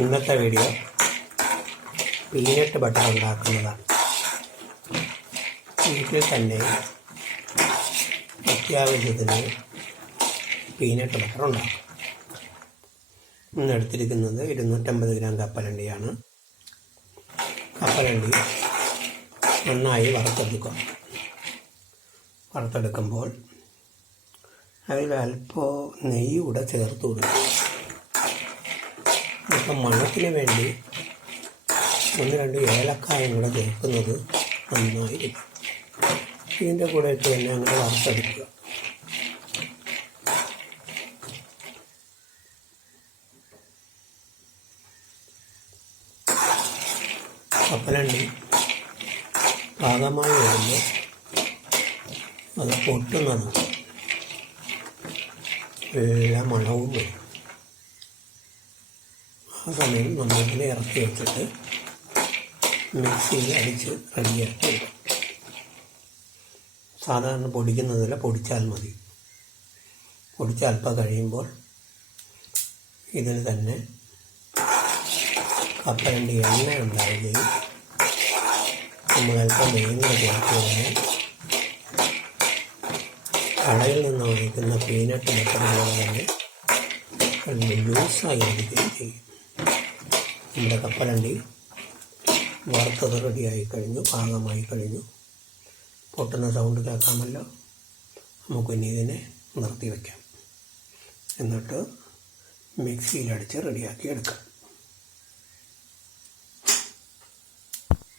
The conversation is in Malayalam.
ഇന്നത്തെ വീഡിയോ പീനട്ട് ബട്ടർ ഉണ്ടാക്കുന്നതാണ്. വീട്ടിൽ തന്നെ അത്യാവശ്യത്തിന് പീനട്ട് ബട്ടർ ഉണ്ടാക്കും. ഇന്ന് എടുത്തിരിക്കുന്നത് 250 ഗ്രാം കപ്പലണ്ടിയാണ്. കപ്പലണ്ടി നന്നായി വറുത്തെടുക്കുമ്പോൾ അതിൽ അല്പം നെയ്യ് കൂടെ ചേർത്ത് കൊടുക്കും. ഇപ്പം മണത്തിന് വേണ്ടി 1-2 ഏലക്കായും കൂടെ ചേർക്കുന്നത് നന്നായിരിക്കും. ഇതിൻ്റെ കൂടെ ഇട്ട് തന്നെ അങ്ങനെ വറുത്തെടുക്കുക. കപ്പലണ്ടി പാകമായി വരുമ്പോൾ അത് പൊട്ടുന്നത് എല്ലാ മണവും വരും. ആ സമയം നമ്മളിതിനെ ഇറക്കി വെച്ചിട്ട് മിക്സിയിൽ അടിച്ച് റെഡിയാക്കി എടുക്കും. സാധാരണ പൊടിക്കുന്നതിൽ പൊടിച്ചാൽ മതി. പൊടിച്ച് അല്പം കഴിയുമ്പോൾ ഇതിൽ തന്നെ കപ്പലണ്ടി എണ്ണ ഉണ്ടാവുകയും നമ്മളൽപ്പം നെയ്യും കൂടെ ചേർത്ത് കഴിഞ്ഞാൽ കടയിൽ നിന്ന് വാങ്ങിക്കുന്ന പീനട്ട് ബട്ടർ പോലെ തന്നെ ലൂസായി ഇരിക്കുകയും ചെയ്യും. നമ്മുടെ കപ്പലണ്ടി വറുത്തത് റെഡിയായി കഴിഞ്ഞു, പാകമായി കഴിഞ്ഞു. പൊട്ടുന്ന സൗണ്ട് കേൾക്കാമല്ലോ. നമുക്കിനി ഇതിനെ നിർത്തി വയ്ക്കാം. എന്നിട്ട് മിക്സിയിലടിച്ച് റെഡിയാക്കി എടുക്കാം.